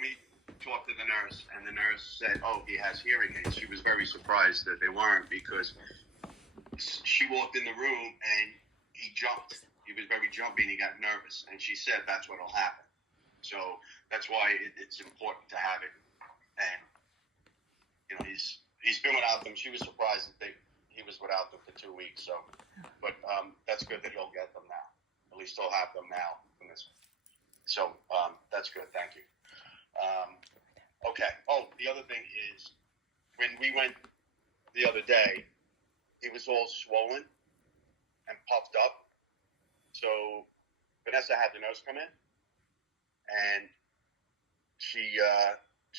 when we talked to the nurse, and the nurse said, "Oh, he has hearing aids," she was very surprised that they weren't, because she walked in the room and he jumped. He was very jumpy and he got nervous, and she said that's what'll happen. So that's why it's important to have it. And he's been without them. She was surprised that he was without them for 2 weeks. So, but that's good that he'll get them now. At least he'll have them now from this. So that's good. Thank you. Okay. Oh, the other thing is, when we went the other day, it was all swollen and puffed up. So Vanessa had the nurse come in, and she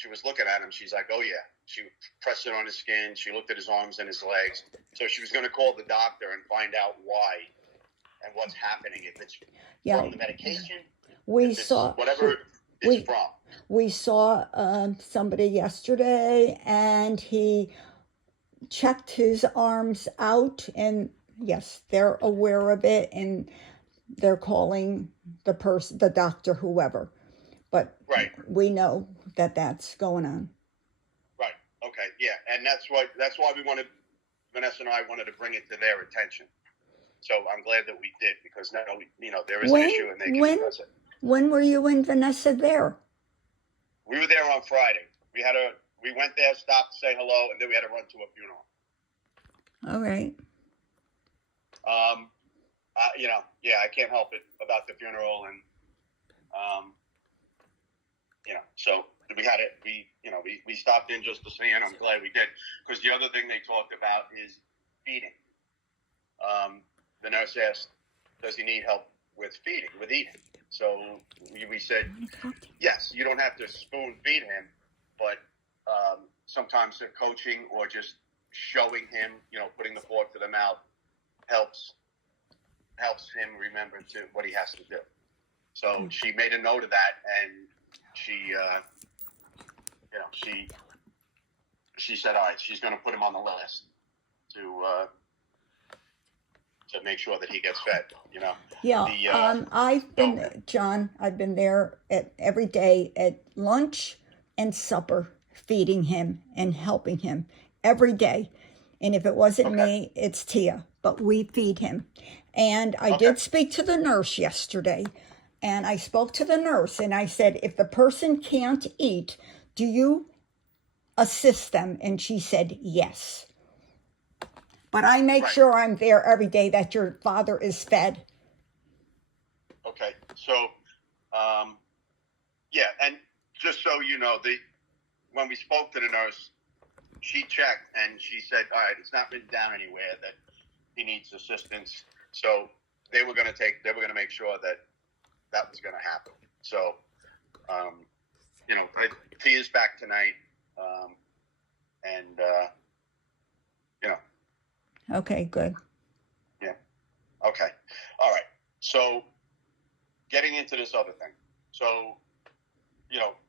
was looking at him. She's like, "Oh yeah." She pressed it on his skin. She looked at his arms and his legs. So she was going to call the doctor and find out why and what's happening. If it's from the medication, we saw whatever it's from. We saw somebody yesterday, and he checked his arms out, and yes, they're aware of it, and they're calling the doctor, whoever. But right. We know that that's going on. Right. Okay. Yeah, and that's why Vanessa and I wanted to bring it to their attention. So I'm glad that we did, because now there is an issue and they can address it. When were you and Vanessa there? We were there on Friday. We went there, stopped to say hello, and then we had to run to a funeral. All right. I can't help it about the funeral, and so we had it. We stopped in just to see, and I'm glad we did, because the other thing they talked about is feeding. The nurse asked, "Does he need help with feeding, with eating?" So we said, yes, you don't have to spoon feed him, but sometimes the coaching or just showing him, putting the fork to the mouth helps him remember what he has to do. So she made a note of that, and she said, all right, she's going to put him on the list to make sure that he gets fed, Yeah, I've been there every day at lunch and supper, feeding him and helping him every day. And if it wasn't me, it's Tia, but we feed him. And I did speak to the nurse yesterday, and I spoke to the nurse, and I said, if the person can't eat, do you assist them? And she said, yes. But I make sure I'm there every day that your father is fed. Okay. So, and just so you know, when we spoke to the nurse, she checked and she said, all right, it's not written down anywhere that he needs assistance. So they were going to make sure that was going to happen. So, Tia's back tonight. Okay, good. Yeah. Okay. All right. So getting into this other thing. So,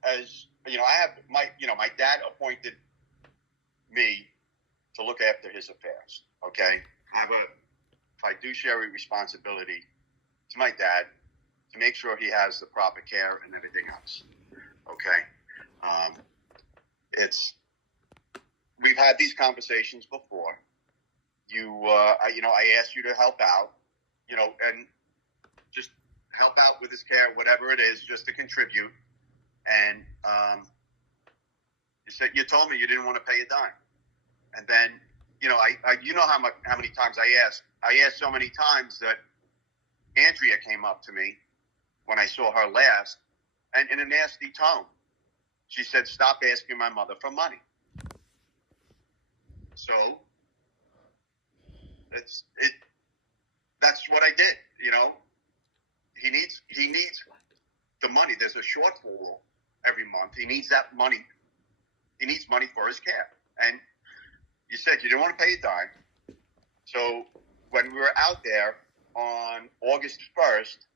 I have my dad appointed me to look after his affairs. Okay. I have a fiduciary responsibility to my dad to make sure he has the proper care and everything else. Okay. We've had these conversations before. I asked you to help out, and just help out with his care, whatever it is, just to contribute. And you told me you didn't want to pay a dime. And then, how many times I asked. I asked so many times that Andrea came up to me when I saw her last, and in a nasty tone, she said, "Stop asking my mother for money." So that's what I did. He needs the money. There's a shortfall every month. He needs that money. He needs money for his care. And you said you didn't want to pay a dime. So when we were out there on August 1st,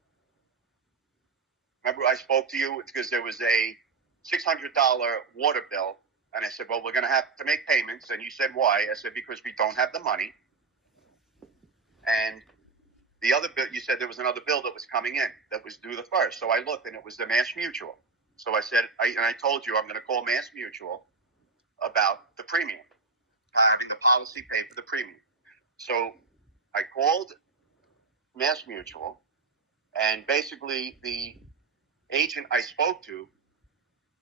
remember I spoke to you because there was a $600 water bill. And I said, well, we're going to have to make payments. And you said, why? I said, because we don't have the money. And the other bill, you said there was another bill that was coming in that was due the 1st. So I looked, and it was the Mass Mutual. So I said, I told you I'm going to call Mass Mutual about the premium, having the policy pay for the premium. So I called Mass Mutual, and basically the agent I spoke to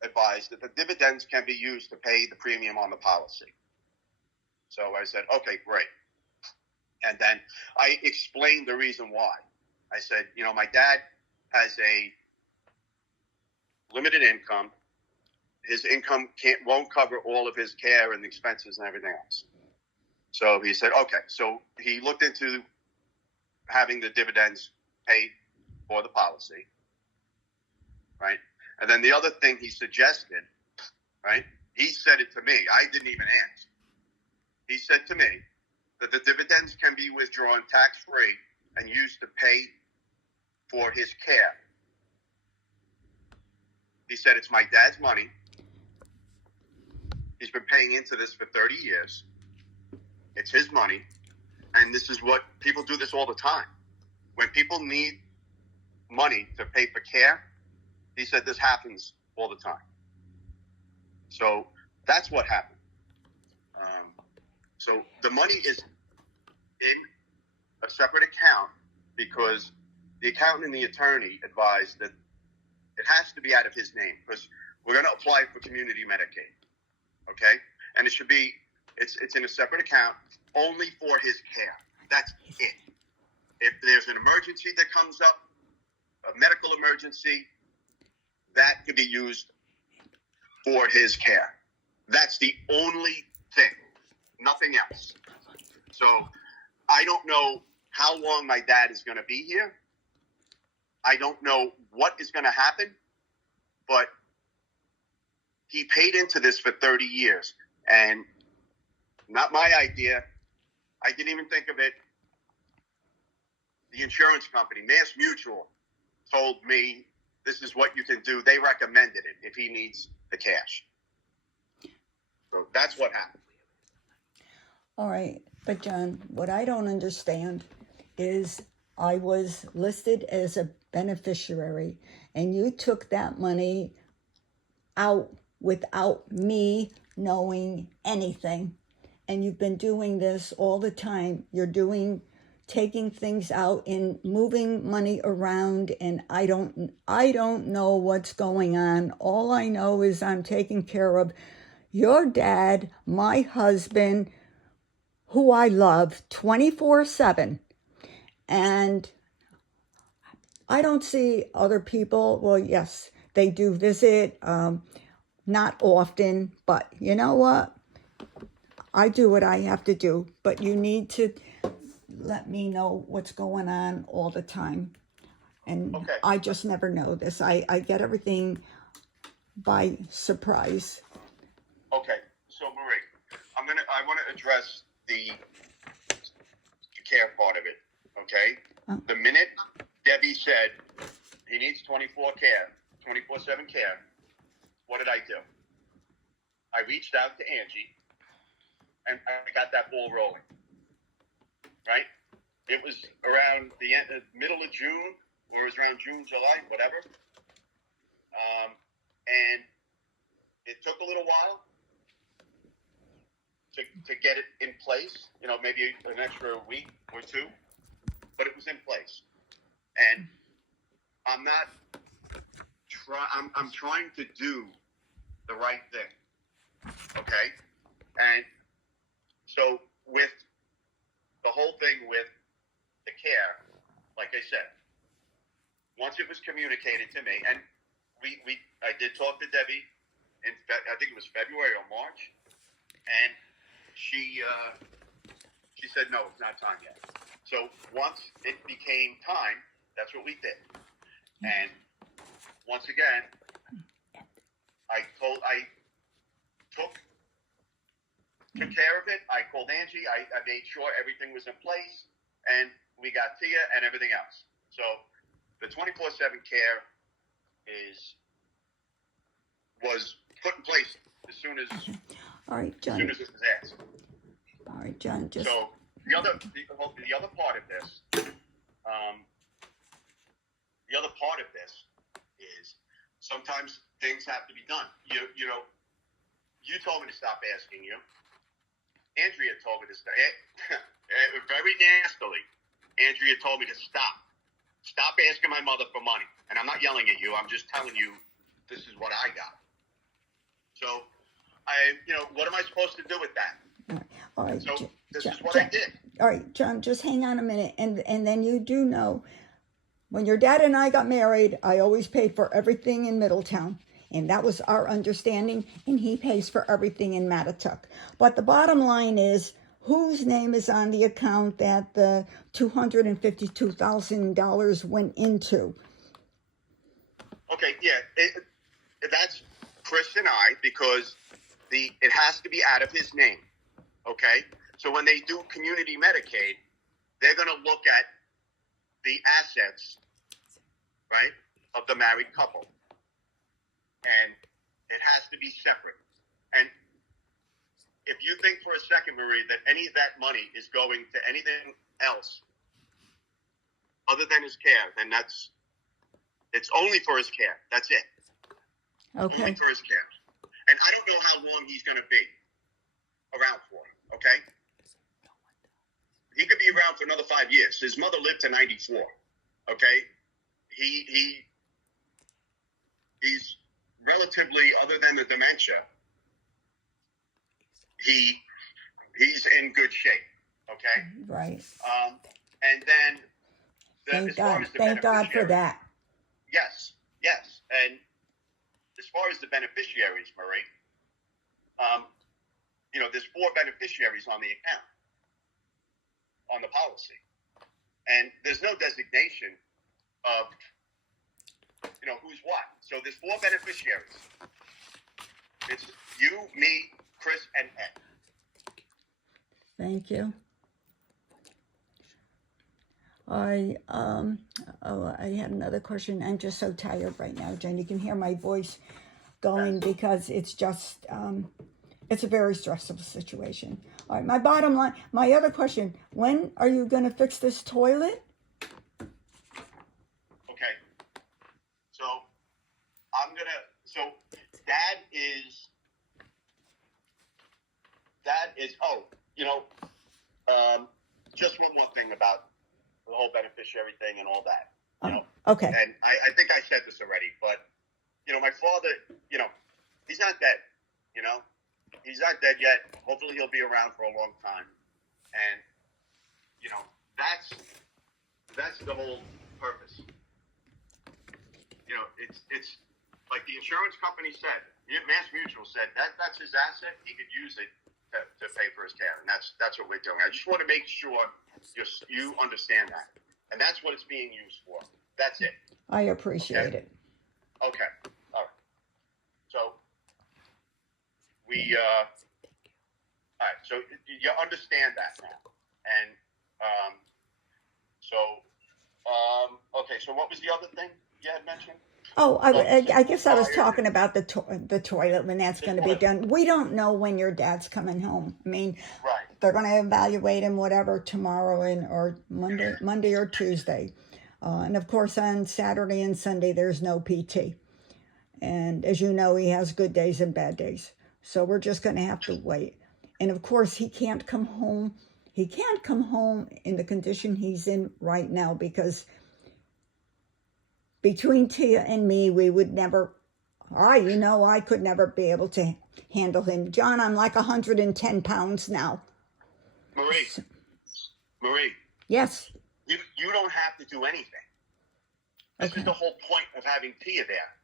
advised that the dividends can be used to pay the premium on the policy. So I said, okay, great. And then I explained the reason why. I said, my dad has a limited income. His income won't cover all of his care and expenses and everything else. So he said, okay. So he looked into having the dividends paid for the policy, right? And then the other thing he suggested, right? He said it to me. I didn't even ask. He said to me that the dividends can be withdrawn tax-free and used to pay for his care. He said, it's my dad's money. He's been paying into this for 30 years. It's his money. And this is what people do this all the time. When people need money to pay for care, he said this happens all the time. So that's what happened. So the money is in a separate account because the accountant and the attorney advised that it has to be out of his name because we're going to apply for community Medicaid. Okay? And it should be, it's in a separate account only for his care. That's it. If there's an emergency that comes up, a medical emergency, that could be used for his care. That's the only thing. Nothing else. So I don't know how long my dad is going to be here. I don't know what is going to happen, but he paid into this for 30 years and not my idea. I didn't even think of it. The insurance company, Mass Mutual, told me this is what you can do. They recommended it if he needs the cash. So that's what happened. All right, but John, what I don't understand is I was listed as a beneficiary and you took that money out without me knowing anything. And you've been doing this all the time. You're taking things out and moving money around, and I don't know what's going on. All I know is I'm taking care of your dad, my husband, who I love 24/7. And I don't see other people. Well, yes, they do visit, not often, but you know what? I do what I have to do, but you need to let me know what's going on all the time. And okay. I just never know this. I get everything by surprise. Okay, so Marie, I want to address the care part of it, okay? The minute Debbie said he needs 24/7 care, what did I do? I reached out to Angie, and I got that ball rolling, right? It was around the middle of June, or it was around June, July, whatever. And it took a little while to get it in place, maybe an extra week or two, but it was in place. And I'm trying to do the right thing, okay? And so with the whole thing with the care, like I said, once it was communicated to me, and I did talk to Debbie I think it was February or March, and she said, no, it's not time yet. So once it became time, that's what we did. And once again, I took care of it. I called Angie. I made sure everything was in place, and we got Tia and everything else. So the 24/7 care was put in place as soon as all right, John. As soon as it was asked. All right, John. So the other part of this, is sometimes things have to be done. You know, you told me to stop asking you. Andrea told me to stop. Very nastily, Andrea told me to stop. Stop asking my mother for money. And I'm not yelling at you. I'm just telling you this is what I got. So, what am I supposed to do with that? All right. So this is what John, I did. All right, John, just hang on a minute. And then you do know, when your dad and I got married, I always paid for everything in Middletown. And that was our understanding. And he pays for everything in Mattituck. But the bottom line is, whose name is on the account that the $252,000 went into? Okay, yeah. That's Chris and I, because it has to be out of his name. Okay? So when they do community Medicaid, they're going to look at the assets, right, of the married couple. And it has to be separate. And if you think for a second, Marie, that any of that money is going to anything else other than his care, then it's only for his care. That's it. Okay. Only for his care. And I don't know how long he's going to be around for, okay? He could be around for another 5 years. His mother lived to 94, okay? He's relatively, other than the dementia, he's in good shape, okay? Right. And then Thank God for that. Yes. And as far as the beneficiaries, Marie, there's 4 beneficiaries on the account, on the policy. And there's no designation of, who's what. So there's 4 beneficiaries. It's you, me, Chris, and Ed. Thank you. I had another question. I'm just so tired right now, Jen. You can hear my voice going because it's just, it's a very stressful situation. All right, my other question, when are you going to fix this toilet? Okay. So just one more thing about the whole beneficiary thing and all that. Okay. And I think I said this already, but, my father, he's not dead, He's not dead yet. Hopefully he'll be around for a long time. And, that's the whole purpose. It's like the insurance company said, Mass Mutual said, that's his asset. He could use it to pay for his care. And that's what we're doing. I just want to make sure you understand that. And that's what it's being used for. That's it. I appreciate it. Okay. All right. So all right. So you understand that now. And okay. So what was the other thing you had mentioned? Oh, I guess I was talking about the toilet when that's going to be done. We don't know when your dad's coming home. I mean, right. They're going to evaluate him whatever tomorrow or Monday or Tuesday. And of course on Saturday and Sunday there's no PT. And as you know, he has good days and bad days. So we're just going to have to wait. And of course he can't come home. He can't come home in the condition he's in right now because between Tia and me, we would never, I could never be able to handle him. John, I'm like 110 pounds now. Marie. Yes. You don't have to do anything. This is the whole point of having Tia there.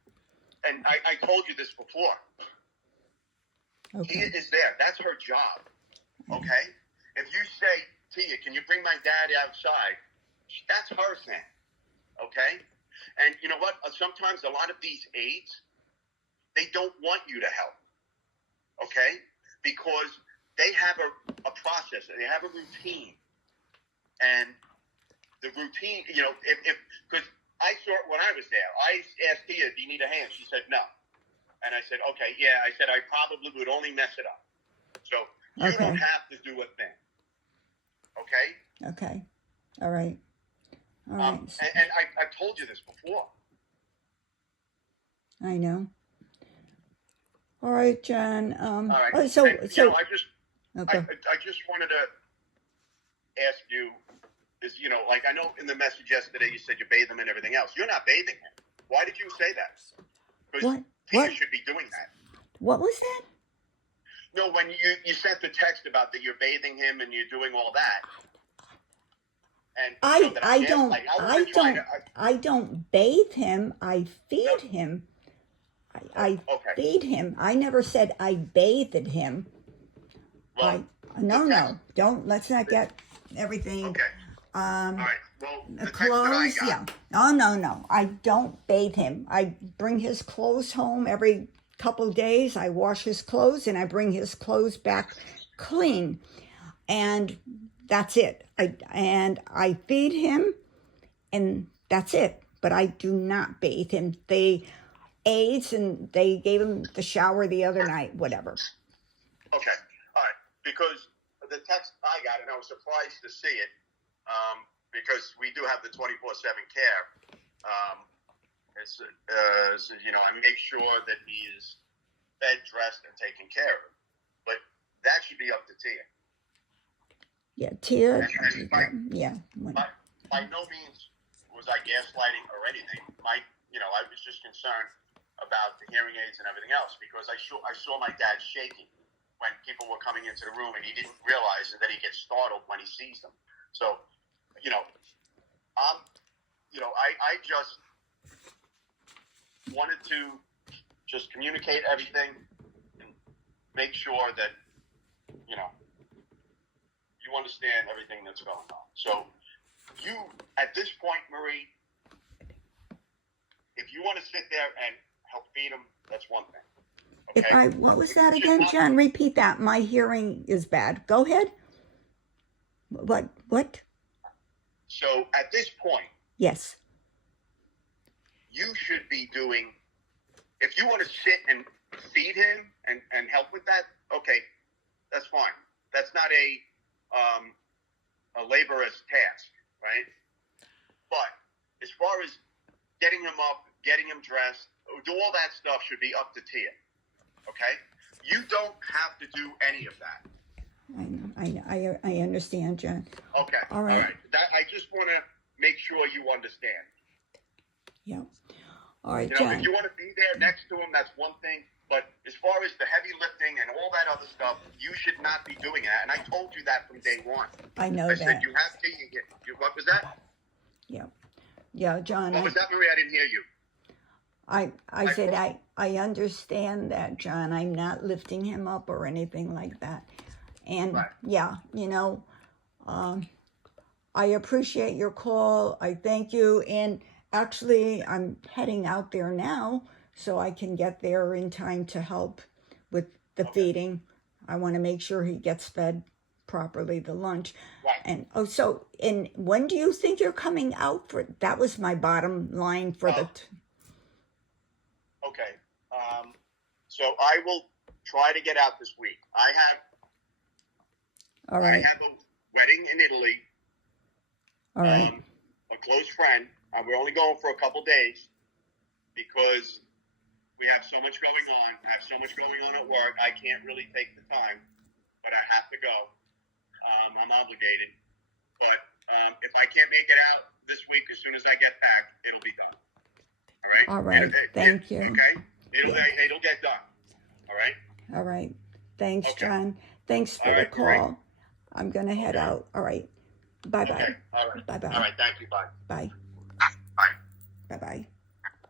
And I told you this before. Okay. Tia is there. That's her job. Okay? If you say, Tia, can you bring my dad outside? That's her thing. Okay? And you know what? Sometimes a lot of these aides, they don't want you to help. Okay? Because they have a process. They have a routine. And the routine, because I saw it when I was there. I asked Tia, do you need a hand? She said, no. And I said, okay, yeah. I said, I probably would only mess it up. So you don't have to do a thing. Okay? Okay. All right. All right. And I've told you this before. I know. All right, John. All right. Oh, And, so, I just, okay. I just wanted to ask you, is, like, I know in the message yesterday you said you bathe him and everything else. You're not bathing him. Why did you say that? Because Tia should be doing that. What was that? No, when you sent the text about that you're bathing him and you're doing all that. And I don't bathe him. I feed him. I feed him. I never said I bathed him. Well, Let's not get everything. Okay. All right. Well, the clothes, text that I got, yeah. No. I don't bathe him. I bring his clothes home every couple of days. I wash his clothes and I bring his clothes back clean. And that's it. I feed him and that's it. But I do not bathe him. They aides and they gave him the shower the other night, whatever. Okay. All right. Because the text I got, and I was surprised to see it, because we do have the 24/7 care. I make sure that he is fed, dressed, and taken care of. But that should be up to Tia. Yeah, Tia. By no means was I gaslighting or anything. I was just concerned about the hearing aids and everything else because I saw my dad shaking when people were coming into the room and he didn't realize that he gets startled when he sees them. So, I just wanted to just communicate everything and make sure that, you understand everything that's going on. So you, at this point, Marie, if you want to sit there and help feed him, that's one thing. Okay? What was that again, John? Repeat that. My hearing is bad. Go ahead. What? So at this point, yes, you should be doing, if you want to sit and feed him and help with that, okay, that's fine. That's not a laborious task, right? But as far as getting him up, getting him dressed, do all that stuff should be up to Tia, okay? You don't have to do any of that. I understand, John. Okay. All right. I just want to make sure you understand. Yeah. All right, John. If you want to be there next to him, that's one thing. But as far as the heavy lifting and all that other stuff, you should not be doing that. And I told you that from day one. I know that. I said you have to. What was that? Yeah. Yeah, John. What was that, Marie? I didn't hear you. I said I understand that, John. I'm not lifting him up or anything like that. And yeah, I appreciate your call. I thank you. And actually, I'm heading out there now so I can get there in time to help with the feeding. I want to make sure he gets fed properly, the lunch. Right. And when do you think you're coming out for? That was my bottom line for the. Okay. So I will try to get out this week. All right. I have a wedding in Italy. All right. A close friend. We're only going for a couple days because we have so much going on. I have so much going on at work. I can't really take the time, but I have to go. I'm obligated. But if I can't make it out this week, as soon as I get back, it'll be done. All right. All right. Thank you. Okay. It'll get done. All right. All right. Thanks, Okay. John. Thanks for the call. Great. I'm gonna head out. All right. Bye bye. Okay. All right. Bye bye. All right. Thank you. Bye. Bye. Bye. Bye bye.